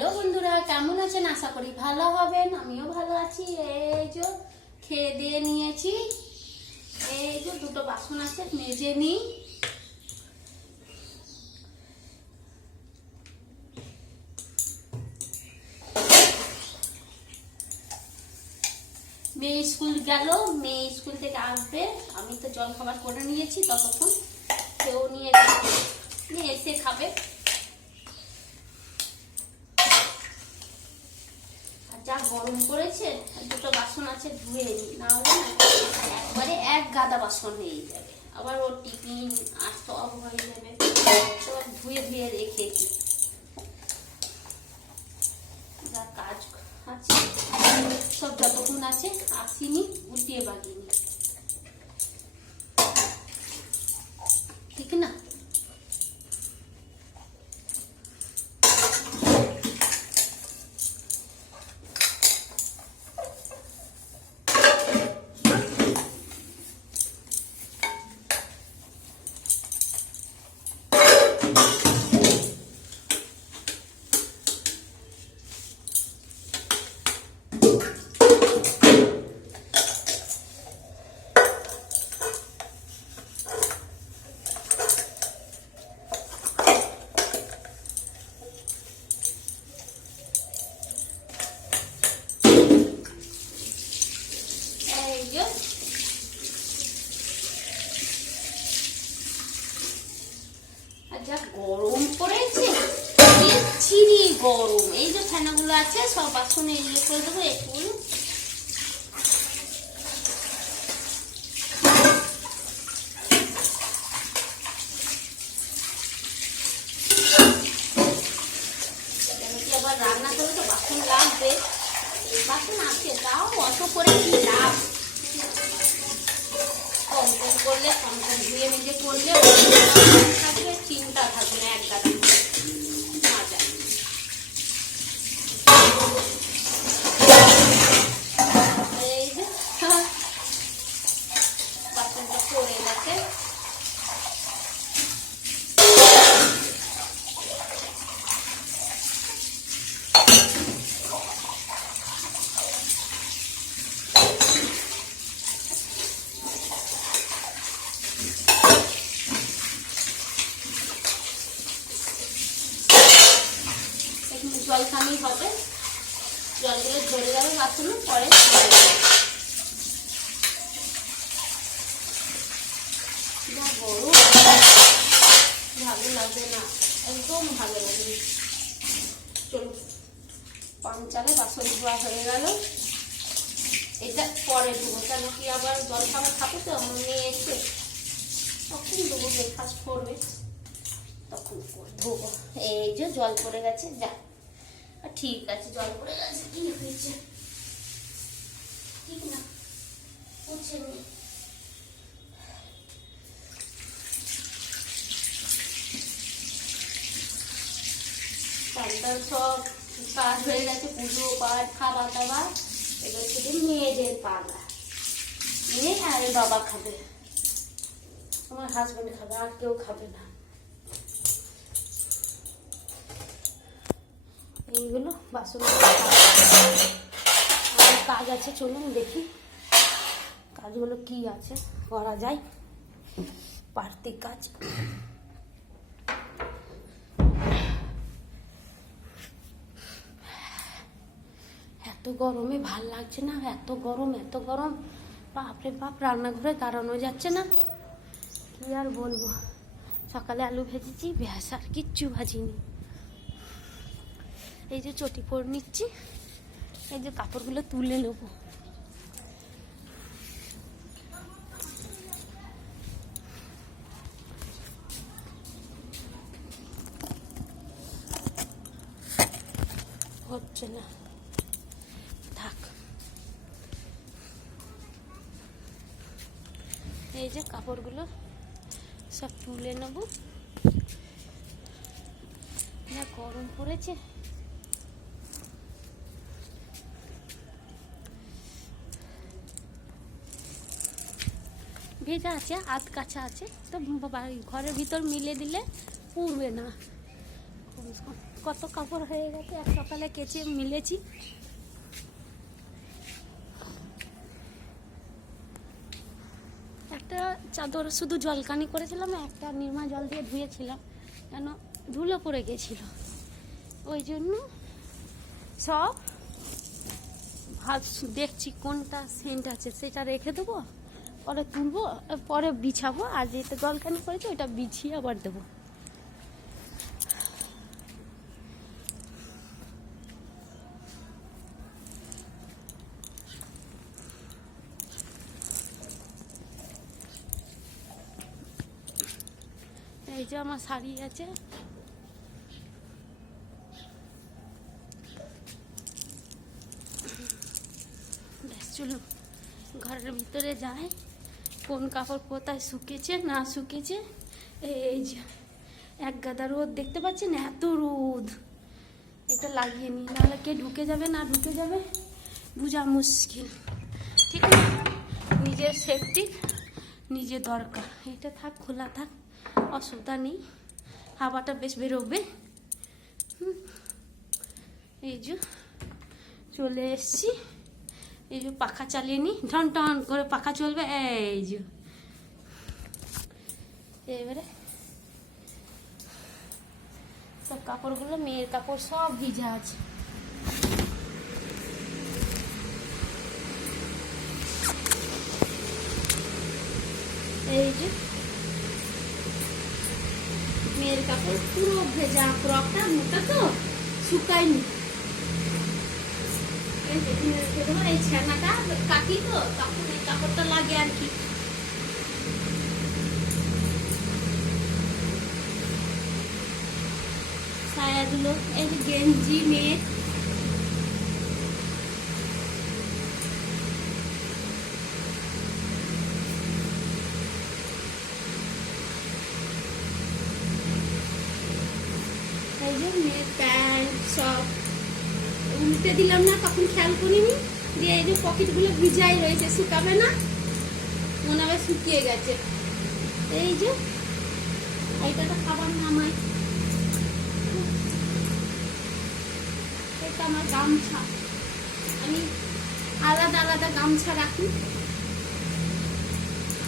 Hello বন্ধুরা, কেমন আছেন? আশা করি ভালো হবেন। আমিও ভালো আছি। এই যে খেয়ে দিয়ে নিয়েছি। এই যে দুটো বাসন আছে, মেজে নিই। মেয়ে স্কুল গেল, মেয়ে স্কুল থেকে আসবে। আমি তো জল খাবার করে নিয়েছি, ততক্ষণ কেউ নিয়ে এসে খাবে। যা গরম পড়েছে, দুটো বাসন আছে, ধুয়ে নিই, না হলে একবারে এক গাদা বাসন হয়ে যাবে। আবার ওর টিফিন আর সব হয়ে যাবে, সব ধুয়ে ধুয়ে রেখেছি। যা কাজ আছে সব যতক্ষণ আছে আসিনি, উঠিয়ে বাগিনি, ঠিক না? যা গরম পড়েছে, বিচ্ছিরি গরম। এই যে ফ্যানাগুলো আছে সব বাসনে ইয়ে করে দেবো একটু। আবার রান্না করে তো বাসন লাগবে, বাসন আছে, তাও অত করে কি লাভ? কমপ্লেন করলে কমপ্লেন ধুয়ে নিজে করলে থাকবে, চিন্তা থাকবে না এক গাদা মজা। এই যে বাসনটা পড়ে গেছে। জল খানি হবে, জলগুলো ঝরে যাবে বাসনে, পরে যা গরম, ভালো লাগবে না, একদম ভালো লাগবে। চলুন, পাঞ্চালে বাসন ধোয়া হয়ে গেল। এটা পরে দেবো, কেন কি আবার জল খাবার খাবো তো, আমার মেয়ে এসে তখন দেবো, ব্রেকফাস্ট করবে তখন ধোবো। এই যে জল পড়ে গেছে, যা ঠিক আছে, জল পড়ে গেছে, কি হয়েছে, ঠিক না? বুঝছেন? তারপর সব কাজ হয়ে গেছে, পুজো পাঠ, খাওয়া দাওয়া। এবার শুধু মেয়েদের পালা, মেয়ে আর বাবা খাবে, আমার হাজবেন্ড খাবে, আর কেউ খাবে না। এইগুলো বাসন কাজ আছে, চলুন দেখি কাজগুলো কি আছে, করা যায় পার্থিক কাজ। এত গরমে ভাল লাগছে না, এত গরম, এত গরম, বাপরে বাপ, রান্নাঘরে দাঁড়ানো যাচ্ছে না। কি আর বলবো, সকালে আলু ভেজেছি, ব্যাস, আর কিচ্ছু ভাজিনি। এই যে চটি পরে নিচ্ছি, এই যে কাপড়গুলো তুলে নেবো। হচ্ছে না, থাক। এই যে কাপড়গুলো সব তুলে নেবো, যা গরম পড়েছে। ভেজা আছে, আধ কাঁচা আছে, তো ঘরের ভিতর মিলে দিলে পুড়বে না, কত কাপড় হয়ে গেছে, এক সকালে কেচে মিলেছি। একটা চাদর শুধু জলকানি করেছিলাম, একটা নির্মা জল দিয়ে ধুয়েছিলাম, কেন ধুলো পড়ে গেছিল, ওই জন্য সব ভাব দেখছি কোনটা সেন্ট আছে সেটা রেখে দেবো, পরে তুলবো, পরে বিছাবো। আর যেটা জলকানি করেছি ওইটা বিছিয়ে আবার দেবো। এই যে আমার শাড়ি আছে, চলো ঘরের ভিতরে যাই, কোন কাপড় কোথায় শুকেছে না শুকেছে। এই যে এক গাদা রোদ দেখতে পাচ্ছেন, এত রোদ, এটা লাগিয়ে নি, নাহলে কে ঢুকে যাবে না ঢুকে যাবে বোঝা মুশকিল। ঠিক আছে, নিজের সেফটি নিজে দরকার। এটা থাক, খোলা থাক, অসুবিধা নেই, হাওয়াটা বেশ বেরোবে। এই যে চলে এসছি, এই যে পাখা চালিয়ে নি, টন টন করে পাখা চলবে। এই যে এবারে সব কাপড়গুলো, মেয়ের কাপড় সব ভিজা আছে। এই যে মেয়ের কাপড় পুরো ভেজা, ফ্রকটা মোটা তো শুকায়নি। এই ছানাটা কাটি তো, তখন এই কাপড়টা লাগে আর কি। সায়াগুলো, এই যে গেঞ্জি মেয়ের, এই যে মেয়ের প্যান্ট সব উল্টে দিলাম না, তখন খেয়াল করিনি। দিয়ে এই যে পকেটগুলো ভিজাই রয়েছে, শুকাবে না, মনে হয় শুকিয়ে গেছে। এই যে এইটা তো খাবার নামাই, এটা আমার গামছা, আমি আলাদা আলাদা গামছা রাখি।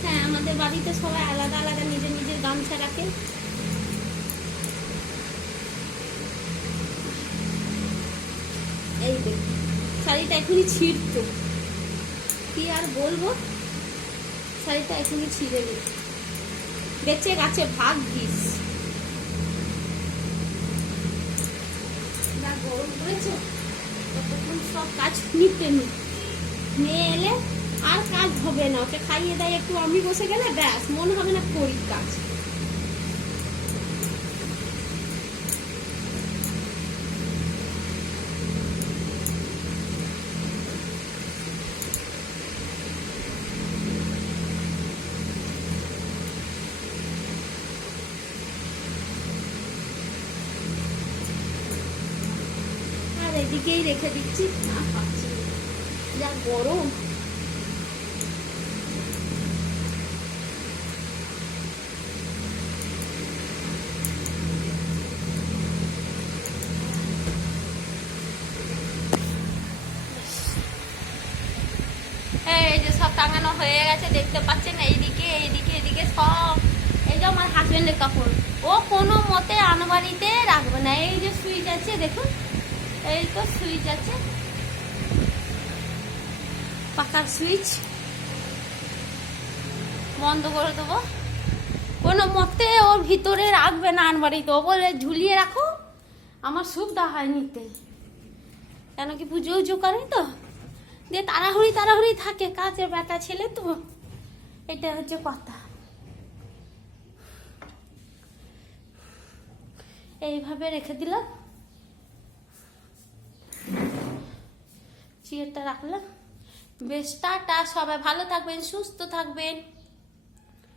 হ্যাঁ, আমাদের বাড়িতে সবাই আলাদা আলাদা নিজের নিজের গামছা রাখে। এই দেখ, শাড়িটা এখনই ছিঁড়তো, কি আর বলবো, শাড়িটা এখনই ছিঁড়ে গেছে, বেঁচে গেছে ভাগ্যিস। যা গরম পড়েছে, ততক্ষণ সব কাজ নিতে নি, মেয়ে এলে আর কাজ হবে না, ওকে খাইয়ে দেয় একটু, আমি বসে গেলে ব্যাস, মনে হবে না করি কাজ। এদিকেই রেখে দিচ্ছি, না পাচ্ছি যা গরম। এই যে সব টাঙানো হয়ে গেছে, দেখতে পাচ্ছেন, এইদিকে এইদিকে এদিকে সব। এই যে আমার হাজবেন্ডের কাপড়, ও কোনো মতে আলমারিতে রাখবে না। এই যে সুইচ আছে দেখুন, এই তো সুইচ আছে, পাকার সুইচ, বন্ধ করে দেবো। কোনো মতে ওর ভিতরে রাখবে না আলমারিতে, ও বলে ঝুলিয়ে রাখো, আমার সুবিধা হয় নিতে, কেন কি পুজো উজো করে তো, দিয়ে তাড়াহুড়ি তাড়াহুড়ি থাকে, কাজের বেটা ছেলে তো, এটা হচ্ছে কথা। এইভাবে রেখে দিলাম, চেয়ারটা রাখলাম। বেশ, টাটা, সবাই ভালো থাকবেন, সুস্থ থাকবেন।